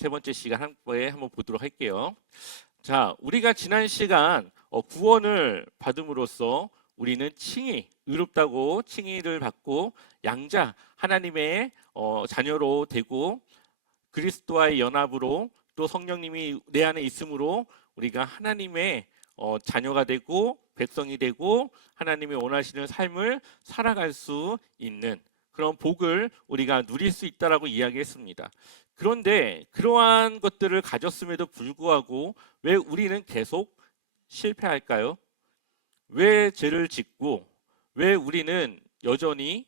세 번째 시간 한번 보도록 할게요. 자, 우리가 지난 시간 구원을 받음으로써 우리는 칭의, 의롭다고 칭의를 받고 양자 하나님의 자녀로 되고 그리스도와의 연합으로 또 성령님이 내 안에 있으므로 우리가 하나님의 자녀가 되고 백성이 되고 하나님이 원하시는 삶을 살아갈 수 있는 그런 복을 우리가 누릴 수 있다라고 이야기했습니다. 그런데 그러한 것들을 가졌음에도 불구하고 왜 우리는 계속 실패할까요? 왜 죄를 짓고 왜 우리는 여전히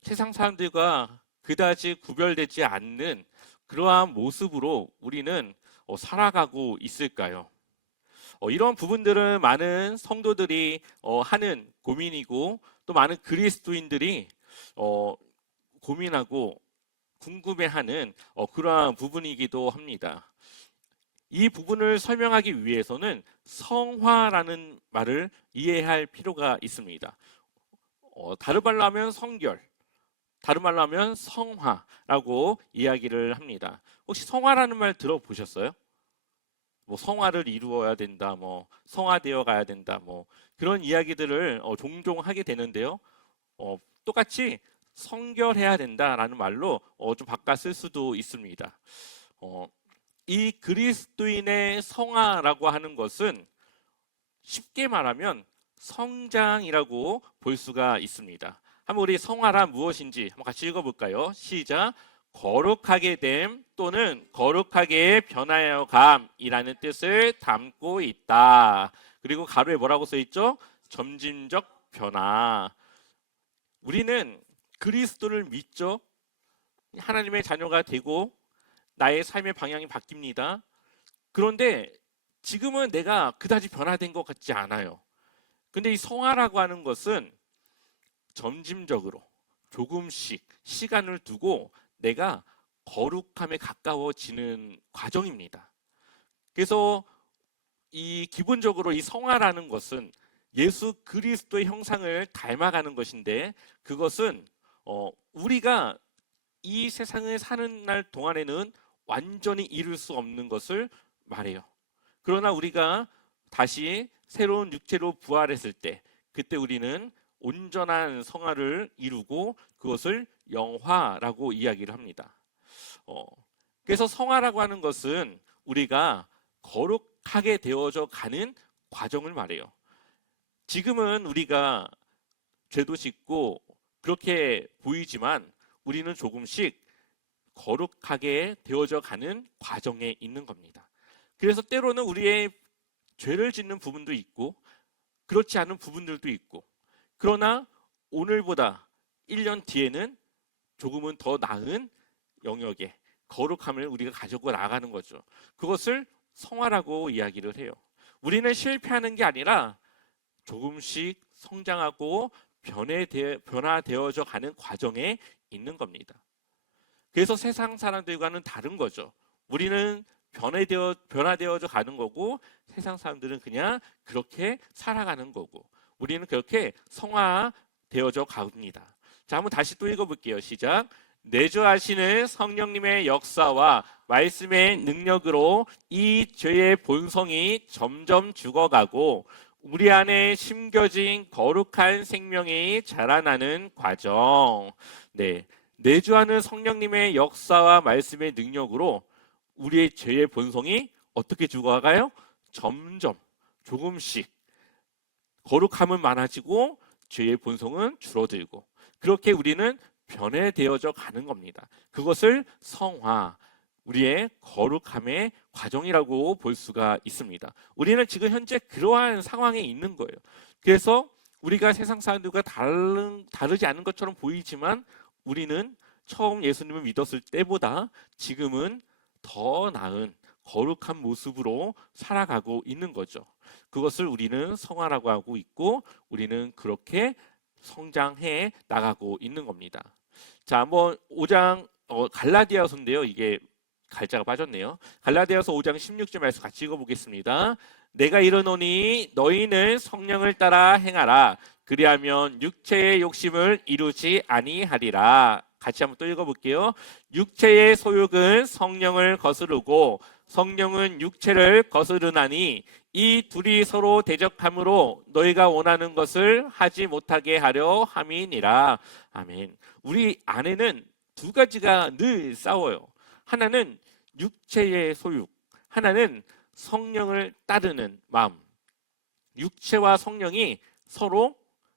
세상 사람들과 그다지 구별되지 않는 그러한 모습으로 우리는 살아가고 있을까요? 이런 부분들은 많은 성도들이 하는 고민이고 또 많은 그리스도인들이 고민하고 궁금해하는 그러한 부분이기도 합니다. 이 부분을 설명하기 위해서는 성화라는 말을 이해할 필요가 있습니다. 다른 말로 하면 성결, 다른 말로 하면 성화라고 이야기를 합니다. 혹시 성화라는 말 들어보셨어요? 뭐 성화를 이루어야 된다, 뭐 성화되어 가야 된다, 뭐 그런 이야기들을 종종 하게 되는데요. 똑같이 성결해야 된다라는 말로 좀 바꿔 쓸 수도 있습니다. 이 그리스도인의 성화라고 하는 것은 쉽게 말하면 성장이라고 볼 수가 있습니다. 한번 우리 성화란 무엇인지 한번 같이 읽어볼까요? 시작. 거룩하게 됨 또는 거룩하게 변하여 감이라는 뜻을 담고 있다. 그리고 가로에 뭐라고 써 있죠? 점진적 변화. 우리는 그리스도를 믿죠. 하나님의 자녀가 되고 나의 삶의 방향이 바뀝니다. 그런데 지금은 내가 그다지 변화된 것 같지 않아요. 근데 이 성화라고 하는 것은 점진적으로 조금씩 시간을 두고 내가 거룩함에 가까워지는 과정입니다. 그래서 이 기본적으로 이 성화라는 것은 예수 그리스도의 형상을 닮아가는 것인데 그것은 우리가 이 세상을 사는 날 동안에는 완전히 이룰 수 없는 것을 말해요. 그러나 우리가 다시 새로운 육체로 부활했을 때 그때 우리는 온전한 성화를 이루고 그것을 영화라고 이야기를 합니다. 그래서 성화라고 하는 것은 우리가 거룩하게 되어져 가는 과정을 말해요. 지금은 우리가 죄도 짓고 그렇게 보이지만 우리는 조금씩 거룩하게 되어져 가는 과정에 있는 겁니다. 그래서 때로는 우리의 죄를 짓는 부분도 있고 그렇지 않은 부분들도 있고 그러나 오늘보다 1년 뒤에는 조금은 더 나은 영역의 거룩함을 우리가 가지고 나가는 거죠. 그것을 성화라고 이야기를 해요. 우리는 실패하는 게 아니라 조금씩 성장하고 변화되어져 가는 과정에 있는 겁니다. 그래서 세상 사람들과는 다른 거죠. 우리는 변화되어져 가는 거고 세상 사람들은 그냥 그렇게 살아가는 거고 우리는 그렇게 성화되어져 갑니다. 자, 한번 다시 또 읽어볼게요. 시작. 내주하시는 성령님의 역사와 말씀의 능력으로 이 죄의 본성이 점점 죽어가고 우리 안에 심겨진 거룩한 생명이 자라나는 과정. 네, 내주하는 성령님의 역사와 말씀의 능력으로 우리의 죄의 본성이 어떻게 죽어가요? 점점 조금씩 거룩함은 많아지고 죄의 본성은 줄어들고 그렇게 우리는 변해되어져 가는 겁니다. 그것을 성화, 우리의 거룩함의 과정이라고 볼 수가 있습니다. 우리는 지금 현재 그러한 상황에 있는 거예요. 그래서 우리가 세상 사람들과 다르지 않은 것처럼 보이지만 우리는 처음 예수님을 믿었을 때보다 지금은 더 나은 거룩한 모습으로 살아가고 있는 거죠. 그것을 우리는 성화라고 하고 있고 우리는 그렇게 성장해 나가고 있는 겁니다. 자, 한번 5장 갈라디아서인데요. 이게 갈자가 빠졌네요. 갈라디아서 5장 16절 말씀 같이 읽어보겠습니다. 내가 이르노니 너희는 성령을 따라 행하라. 그리하면 육체의 욕심을 이루지 아니하리라. 같이 한번 또 읽어볼게요. 육체의 소욕은 성령을 거스르고 성령은 육체를 거스르나니 이 둘이 서로 대적함으로 너희가 원하는 것을 하지 못하게 하려 함이니라. 아멘. 우리 안에는 두 가지가 늘 싸워요. 하나는 육체의 소욕, 하나는 성령을 따르는 마음. 육체와 성령이 서로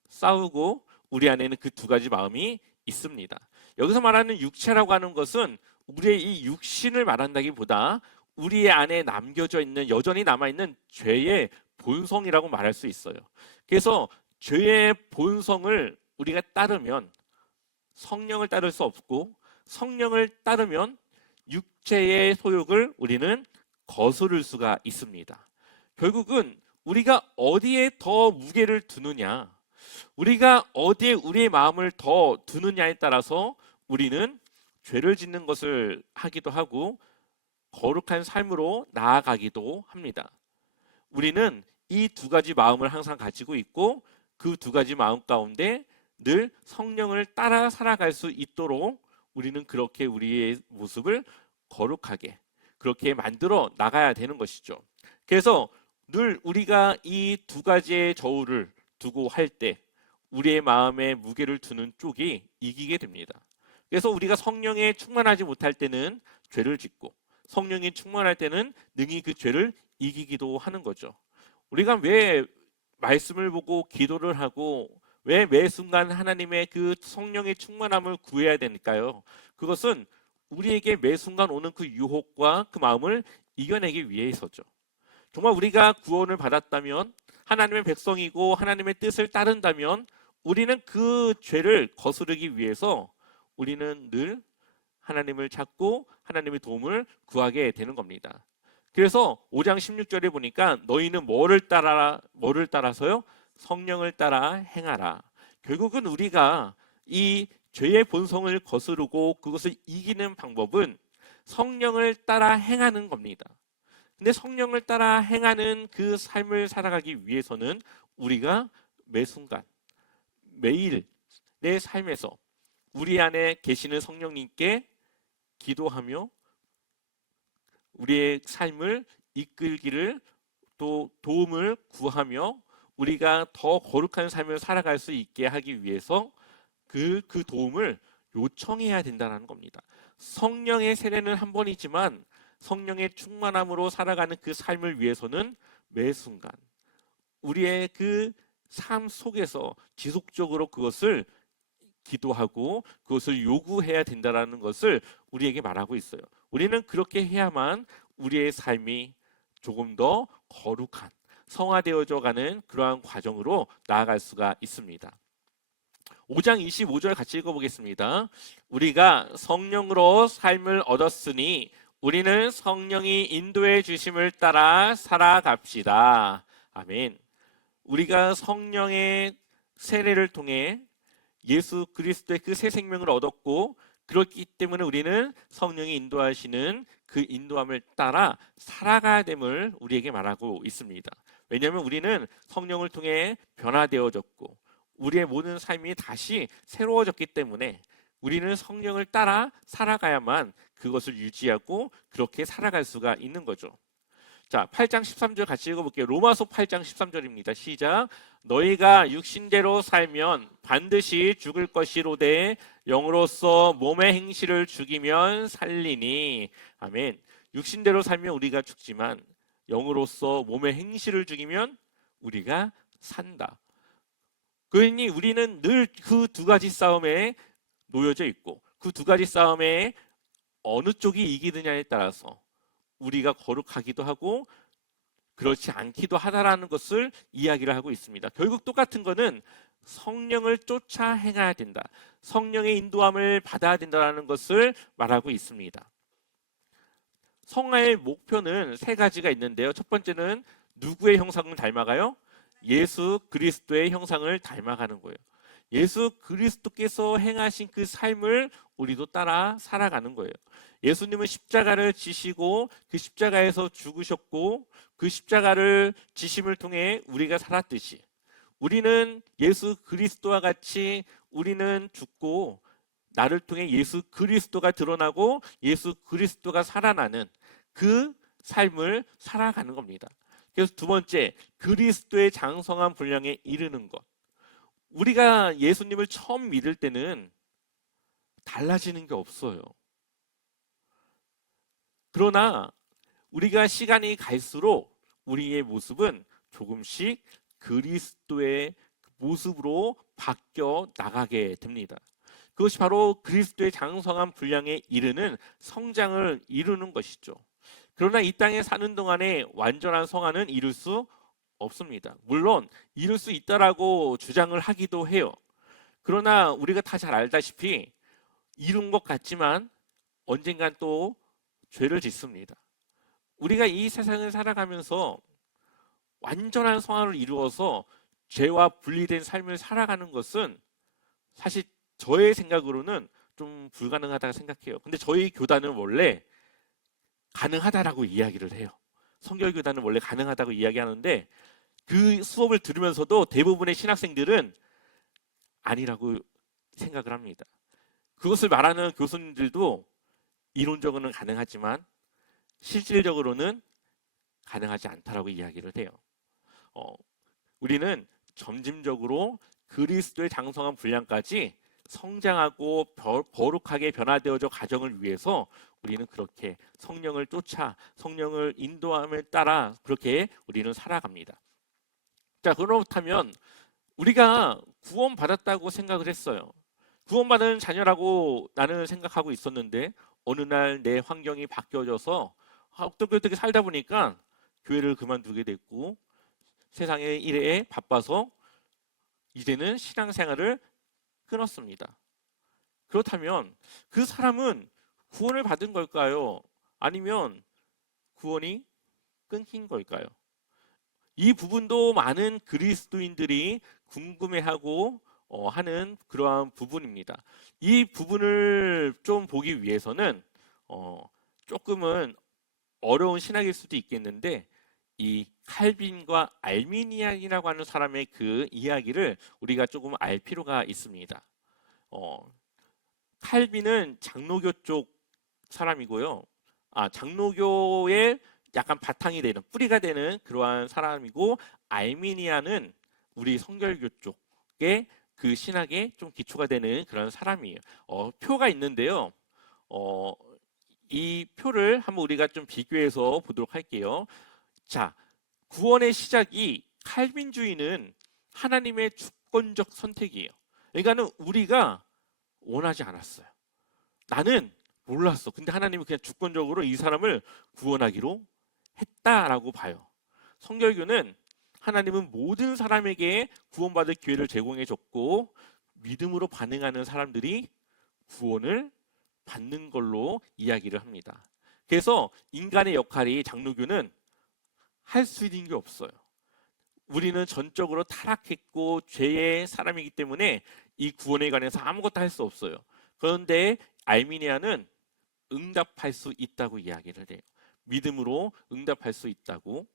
싸우고 우리 안에는 그 두 가지 마음이 있습니다. 여기서 말하는 육체라고 하는 것은 우리의 이 육신을 말한다기보다 우리 안에 남겨져 있는, 여전히 남아있는 죄의 본성이라고 말할 수 있어요. 그래서 죄의 본성을 우리가 따르면 성령을 따를 수 없고, 성령을 따르면 육체의 소욕을 우리는 거스를 수가 있습니다. 결국은 우리가 어디에 더 무게를 두느냐, 우리가 어디에 우리의 마음을 더 두느냐에 따라서 우리는 죄를 짓는 것을 하기도 하고 거룩한 삶으로 나아가기도 합니다. 우리는 이 두 가지 마음을 항상 가지고 있고 그 두 가지 마음 가운데 늘 성령을 따라 살아갈 수 있도록 우리는 그렇게 우리의 모습을 거룩하게 그렇게 만들어 나가야 되는 것이죠. 그래서 늘 우리가 이 두 가지의 저울을 두고 할 때 우리의 마음에 무게를 두는 쪽이 이기게 됩니다. 그래서 우리가 성령에 충만하지 못할 때는 죄를 짓고 성령이 충만할 때는 능히 그 죄를 이기기도 하는 거죠. 우리가 왜 말씀을 보고 기도를 하고 왜 매 순간 하나님의 그 성령의 충만함을 구해야 되니까요? 그것은 우리에게 매 순간 오는 그 유혹과 그 마음을 이겨내기 위해서죠. 정말 우리가 구원을 받았다면, 하나님의 백성이고 하나님의 뜻을 따른다면 우리는 그 죄를 거스르기 위해서 우리는 늘 하나님을 찾고 하나님의 도움을 구하게 되는 겁니다. 그래서 5장 16절에 보니까 너희는 뭐를 따라서요? 성령을 따라 행하라. 결국은 우리가 이 죄의 본성을 거스르고 그것을 이기는 방법은 성령을 따라 행하는 겁니다. 근데 성령을 따라 행하는 그 삶을 살아가기 위해서는 우리가 매 순간 매일 내 삶에서 우리 안에 계시는 성령님께 기도하며 우리의 삶을 이끌기를 또 도움을 구하며 우리가 더 거룩한 삶을 살아갈 수 있게 하기 위해서 그 도움을 요청해야 된다는 겁니다. 성령의 세례는 한 번이지만 성령의 충만함으로 살아가는 그 삶을 위해서는 매 순간 우리의 그 삶 속에서 지속적으로 그것을 기도하고 그것을 요구해야 된다는 것을 우리에게 말하고 있어요. 우리는 그렇게 해야만 우리의 삶이 조금 더 거룩한 성화되어져 가는 그러한 과정으로 나아갈 수가 있습니다. 5장 25절 같이 읽어보겠습니다. 우리가 성령으로 삶을 얻었으니 우리는 성령이 인도해 주심을 따라 살아갑시다. 아멘. 우리가 성령의 세례를 통해 예수 그리스도의 그 새 생명을 얻었고 그렇기 때문에 우리는 성령이 인도하시는 그 인도함을 따라 살아가야 됨을 우리에게 말하고 있습니다. 왜냐하면 우리는 성령을 통해 변화되어졌고 우리의 모든 삶이 다시 새로워졌기 때문에 우리는 성령을 따라 살아가야만 그것을 유지하고 그렇게 살아갈 수가 있는 거죠. 자, 8장 13절 같이 읽어볼게요. 로마서 8장 13절입니다. 시작. 너희가 육신대로 살면 반드시 죽을 것이로되 영으로서 몸의 행실을 죽이면 살리니. 아멘. 육신대로 살면 우리가 죽지만 영으로서 몸의 행실을 죽이면 우리가 산다. 그러니 우리는 늘 그 두 가지 싸움에 놓여져 있고 그 두 가지 싸움에 어느 쪽이 이기느냐에 따라서 우리가 거룩하기도 하고 그렇지 않기도 하다라는 것을 이야기를 하고 있습니다. 결국 똑같은 거는 성령을 쫓아 행해야 된다. 성령의 인도함을 받아야 된다는 것을 말하고 있습니다. 성화의 목표는 세 가지가 있는데요. 첫 번째는 누구의 형상을 닮아가요? 예수 그리스도의 형상을 닮아가는 거예요. 예수 그리스도께서 행하신 그 삶을 우리도 따라 살아가는 거예요. 예수님은 십자가를 지시고 그 십자가에서 죽으셨고 그 십자가를 지심을 통해 우리가 살았듯이 우리는 예수 그리스도와 같이 우리는 죽고 나를 통해 예수 그리스도가 드러나고 예수 그리스도가 살아나는 그 삶을 살아가는 겁니다. 그래서 두 번째, 그리스도의 장성한 분량에 이르는 것. 우리가 예수님을 처음 믿을 때는 달라지는 게 없어요. 그러나 우리가 시간이 갈수록 우리의 모습은 조금씩 그리스도의 모습으로 바뀌어 나가게 됩니다. 그것이 바로 그리스도의 장성한 분량에 이르는 성장을 이루는 것이죠. 그러나 이 땅에 사는 동안에 완전한 성화는 이룰 수 없습니다. 물론 이룰 수 있다라고 주장을 하기도 해요. 그러나 우리가 다 잘 알다시피 이룬 것 같지만 언젠간 또 죄를 짓습니다. 우리가 이 세상을 살아가면서 완전한 성화를 이루어서 죄와 분리된 삶을 살아가는 것은 사실 저의 생각으로는 좀 불가능하다고 생각해요. 근데 저희 교단은 원래 가능하다라고 이야기를 해요. 성결교단은 원래 가능하다고 이야기하는데 그 수업을 들으면서도 대부분의 신학생들은 아니라고 생각을 합니다. 그것을 말하는 교수님들도 이론적으로는 가능하지만 실질적으로는 가능하지 않다라고 이야기를 해요. 우리는 점진적으로 그리스도의 장성한 분량까지 성장하고 거룩하게 변화되어져 가정을 위해서 우리는 그렇게 성령을 쫓아 성령을 인도함에 따라 그렇게 우리는 살아갑니다. 자, 그렇다면 우리가 구원받았다고 생각을 했어요. 구원받은 자녀라고 나는 생각하고 있었는데 어느 날 내 환경이 바뀌어져서 어떻게 살다 보니까 교회를 그만두게 됐고 세상의 일에 바빠서 이제는 신앙생활을 끊었습니다. 그렇다면 그 사람은 구원을 받은 걸까요? 아니면 구원이 끊긴 걸까요? 이 부분도 많은 그리스도인들이 궁금해하고 하는 그러한 부분입니다. 이 부분을 좀 보기 위해서는 조금은 어려운 신학일 수도 있겠는데 이 칼빈과 알미니안이라고 하는 사람의 그 이야기를 우리가 조금 알 필요가 있습니다. 칼빈은 장로교 쪽 사람이고요. 장로교의 약간 바탕이 되는 뿌리가 되는 그러한 사람이고 알미니안은 우리 성결교 쪽의 그 신학에 좀 기초가 되는 그런 사람이에요. 표가 있는데요. 이 표를 한번 우리가 좀 비교해서 보도록 할게요. 자, 구원의 시작이 칼빈주의는 하나님의 주권적 선택이에요. 그러니까는 우리가 원하지 않았어요. 나는 몰랐어. 근데 하나님이 그냥 주권적으로 이 사람을 구원하기로 했다라고 봐요. 성결교는 하나님은 모든 사람에게 구원받을 기회를 제공해 줬고 믿음으로 반응하는 사람들이 구원을 받는 걸로 이야기를 합니다. 그래서 인간의 역할이 장로교는 할 수 있는 게 없어요. 우리는 전적으로 타락했고 죄의 사람이기 때문에 이 구원에 관해서 아무것도 할 수 없어요. 그런데 알미니아는 응답할 수 있다고 이야기를 해요. 믿음으로 응답할 수 있다고.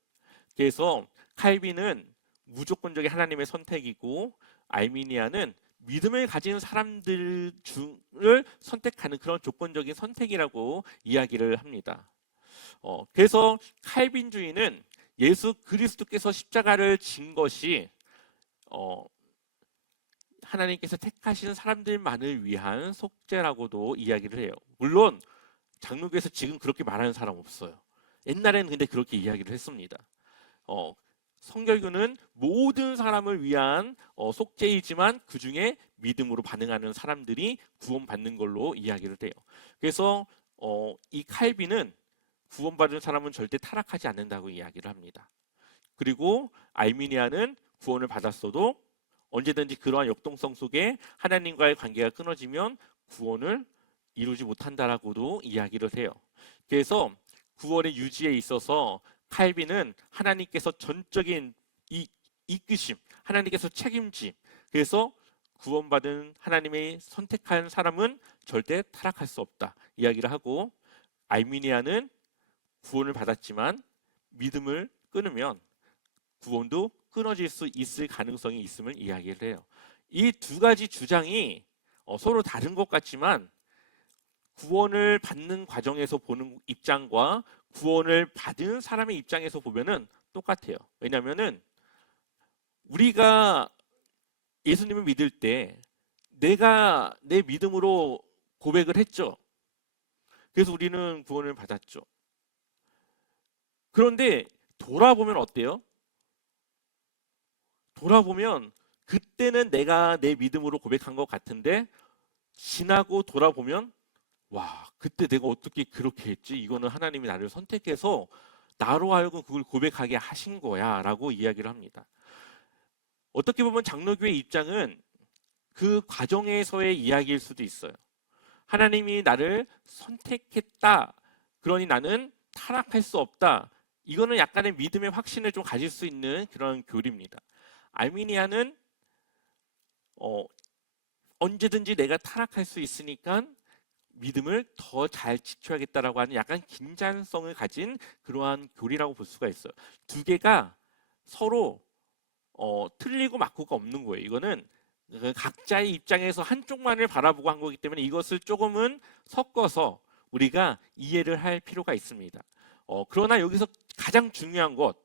그래서 칼빈은 무조건적인 하나님의 선택이고 알미니아는 믿음을 가진 사람들을 선택하는 그런 조건적인 선택이라고 이야기를 합니다. 그래서 칼빈주의는 예수 그리스도께서 십자가를 진 것이 하나님께서 택하신 사람들만을 위한 속죄라고도 이야기를 해요. 물론 장로교에서 지금 그렇게 말하는 사람 없어요. 옛날에는 근데 그렇게 이야기를 했습니다. 성결교는 모든 사람을 위한 속죄이지만 그 중에 믿음으로 반응하는 사람들이 구원받는 걸로 이야기를 해요. 그래서 이 칼빈은 구원받은 사람은 절대 타락하지 않는다고 이야기를 합니다. 그리고 알미니아는 구원을 받았어도 언제든지 그러한 역동성 속에 하나님과의 관계가 끊어지면 구원을 이루지 못한다라고도 이야기를 해요. 그래서 구원의 유지에 있어서 칼빈은 하나님께서 전적인 이끄심, 하나님께서 책임짐, 그래서 구원받은 하나님의 선택한 사람은 절대 타락할 수 없다 이야기를 하고, 알미니아는 구원을 받았지만 믿음을 끊으면 구원도 끊어질 수 있을 가능성이 있음을 이야기를 해요. 이 두 가지 주장이 서로 다른 것 같지만 구원을 받는 과정에서 보는 입장과 구원을 받은 사람의 입장에서 보면은 똑같아요. 왜냐하면은 우리가 예수님을 믿을 때 내가 내 믿음으로 고백을 했죠. 그래서 우리는 구원을 받았죠. 그런데 돌아보면 어때요? 돌아보면 그때는 내가 내 믿음으로 고백한 것 같은데 지나고 돌아보면 와, 그때 내가 어떻게 그렇게 했지? 이거는 하나님이 나를 선택해서 나로 하여금 그걸 고백하게 하신 거야 라고 이야기를 합니다. 어떻게 보면 장로교의 입장은 그 과정에서의 이야기일 수도 있어요. 하나님이 나를 선택했다. 그러니 나는 타락할 수 없다. 이거는 약간의 믿음의 확신을 좀 가질 수 있는 그런 교리입니다. 알미니아는 언제든지 내가 타락할 수 있으니까 믿음을 더 잘 지켜야겠다라고 하는 약간 긴장성을 가진 그러한 교리라고 볼 수가 있어요. 두 개가 서로 틀리고 맞고가 없는 거예요. 이거는 각자의 입장에서 한쪽만을 바라보고 한 거기 때문에 이것을 조금은 섞어서 우리가 이해를 할 필요가 있습니다. 그러나 여기서 가장 중요한 것,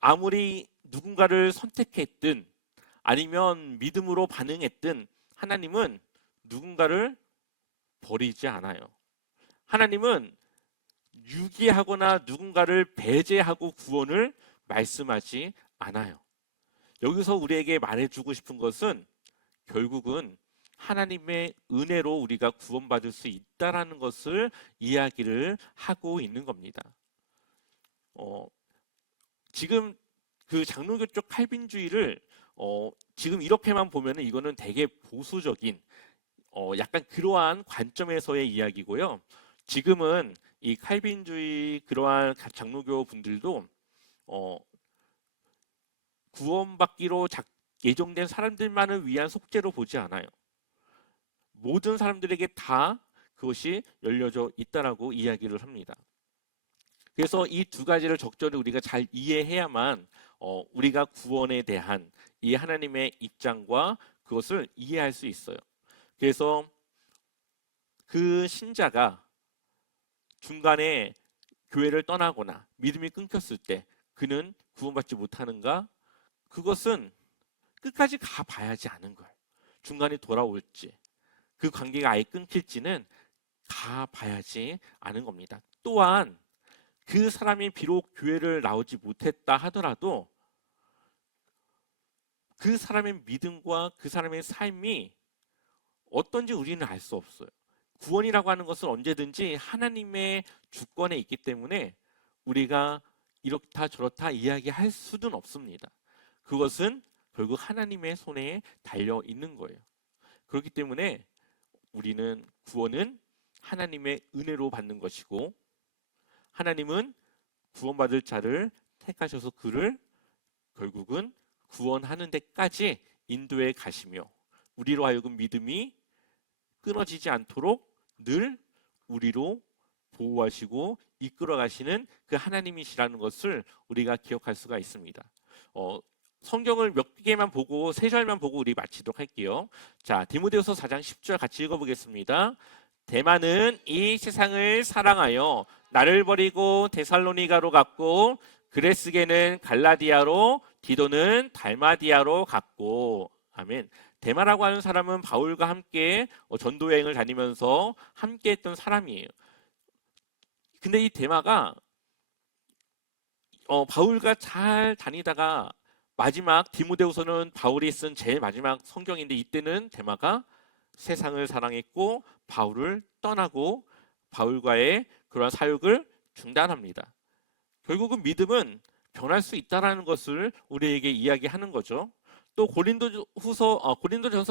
아무리 누군가를 선택했든 아니면 믿음으로 반응했든 하나님은 누군가를 버리지 않아요. 하나님은 유기하거나 누군가를 배제하고 구원을 말씀하지 않아요. 여기서 우리에게 말해주고 싶은 것은 결국은 하나님의 은혜로 우리가 구원받을 수 있다라는 것을 이야기를 하고 있는 겁니다. 지금 그 장로교 쪽 칼빈주의를 지금 이렇게만 보면은 이거는 되게 보수적인 약간 그러한 관점에서의 이야기고요. 지금은 이 칼빈주의 그러한 장로교 분들도 구원받기로 예정된 사람들만을 위한 속죄로 보지 않아요. 모든 사람들에게 다 그것이 열려져 있다라고 이야기를 합니다. 그래서 이 두 가지를 적절히 우리가 잘 이해해야만 우리가 구원에 대한 이 하나님의 입장과 그것을 이해할 수 있어요. 그래서 그 신자가 중간에 교회를 떠나거나 믿음이 끊겼을 때 그는 구원받지 못하는가? 그것은 끝까지 가봐야지 아는 거예요. 중간에 돌아올지 그 관계가 아예 끊길지는 가봐야지 아는 겁니다. 또한 그 사람이 비록 교회를 나오지 못했다 하더라도 그 사람의 믿음과 그 사람의 삶이 어떤지 우리는 알 수 없어요. 구원이라고 하는 것은 언제든지 하나님의 주권에 있기 때문에 우리가 이렇다 저렇다 이야기할 수는 없습니다. 그것은 결국 하나님의 손에 달려 있는 거예요. 그렇기 때문에 우리는 구원은 하나님의 은혜로 받는 것이고 하나님은 구원받을 자를 택하셔서 그를 결국은 구원하는 데까지 인도해 가시며 우리로 하여금 믿음이 끊어지지 않도록 늘 우리로 보호하시고 이끌어 가시는 그 하나님이시라는 것을 우리가 기억할 수가 있습니다. 성경을 몇 개만 보고 세 절만 보고 우리 마치도록 할게요. 자, 디모데후서 4장 10절 같이 읽어보겠습니다. 데마는 이 세상을 사랑하여 나를 버리고 데살로니가로 갔고 그레스게는 갈라디아로 디도는 달마디아로 갔고 아멘. 데마라고 하는 사람은 바울과 함께 전도 여행을 다니면서 함께 했던 사람이에요. 근데 이 데마가 바울과 잘 다니다가 마지막 디모데후서는 바울이 쓴 제일 마지막 성경인데 이때는 데마가 세상을 사랑했고 바울을 떠나고 바울과의 그러한 사역을 중단합니다. 결국은 믿음은 변할 수 있다는 것을 우리에게 이야기하는 거죠. 또 고린도전서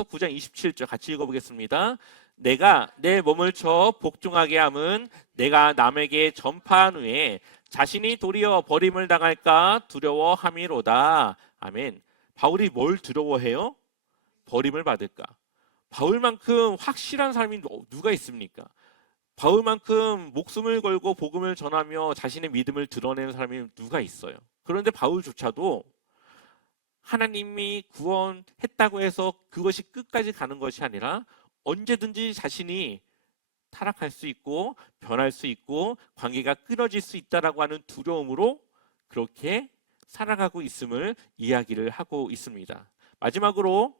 9장 27절 같이 읽어보겠습니다. 내가 내 몸을 쳐 복종하게 함은 내가 남에게 전파한 후에 자신이 도리어 버림을 당할까 두려워함이로다. 아멘. 바울이 뭘 두려워해요? 버림을 받을까? 바울만큼 확실한 사람이 누가 있습니까? 바울만큼 목숨을 걸고 복음을 전하며 자신의 믿음을 드러내는 사람이 누가 있어요? 그런데 바울조차도 하나님이 구원했다고 해서 그것이 끝까지 가는 것이 아니라 언제든지 자신이 타락할 수 있고 변할 수 있고 관계가 끊어질 수 있다라고 하는 두려움으로 그렇게 살아가고 있음을 이야기를 하고 있습니다. 마지막으로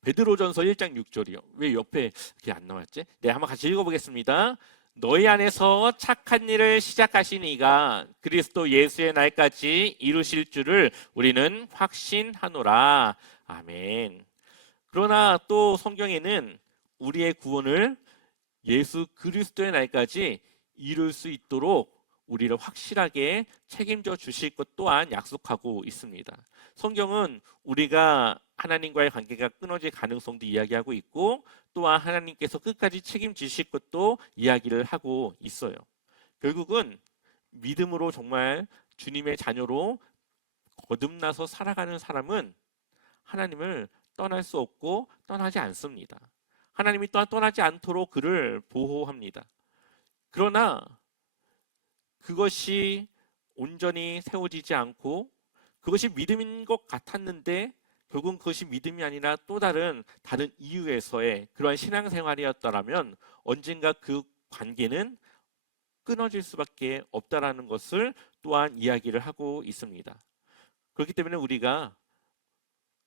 베드로전서 1장 6절이요. 왜 옆에 이렇게 안 나왔지? 네, 한번 같이 읽어보겠습니다. 너희 안에서 착한 일을 시작하신 이가 그리스도 예수의 날까지 이루실 줄을 우리는 확신하노라. 아멘. 그러나 또 성경에는 우리의 구원을 예수 그리스도의 날까지 이룰 수 있도록 우리를 확실하게 책임져 주실 것 또한 약속하고 있습니다. 성경은 우리가 하나님과의 관계가 끊어질 가능성도 이야기하고 있고 또한 하나님께서 끝까지 책임지실 것도 이야기를 하고 있어요. 결국은 믿음으로 정말 주님의 자녀로 거듭나서 살아가는 사람은 하나님을 떠날 수 없고 떠나지 않습니다. 하나님이 또한 떠나지 않도록 그를 보호합니다. 그러나 그것이 온전히 세워지지 않고 그것이 믿음인 것 같았는데 결국은 그것이 믿음이 아니라 또 다른 이유에서의 그러한 신앙생활이었다라면 언젠가 그 관계는 끊어질 수밖에 없다라는 것을 또한 이야기를 하고 있습니다. 그렇기 때문에 우리가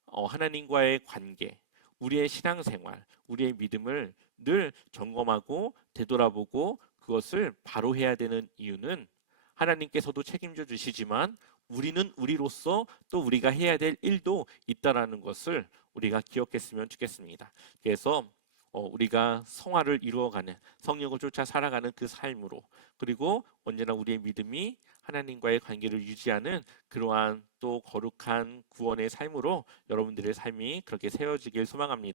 하나님과의 관계, 우리의 신앙생활, 우리의 믿음을 늘 점검하고 되돌아보고 그것을 바로 해야 되는 이유는 하나님께서도 책임져 주시지만 우리는 우리로서 또 우리가 해야 될 일도 있다라는 것을 우리가 기억했으면 좋겠습니다. 그래서 우리가 성화를 이루어가는 성령을 쫓아 살아가는 그 삶으로 그리고 언제나 우리의 믿음이 하나님과의 관계를 유지하는 그러한 또 거룩한 구원의 삶으로 여러분들의 삶이 그렇게 세워지길 소망합니다.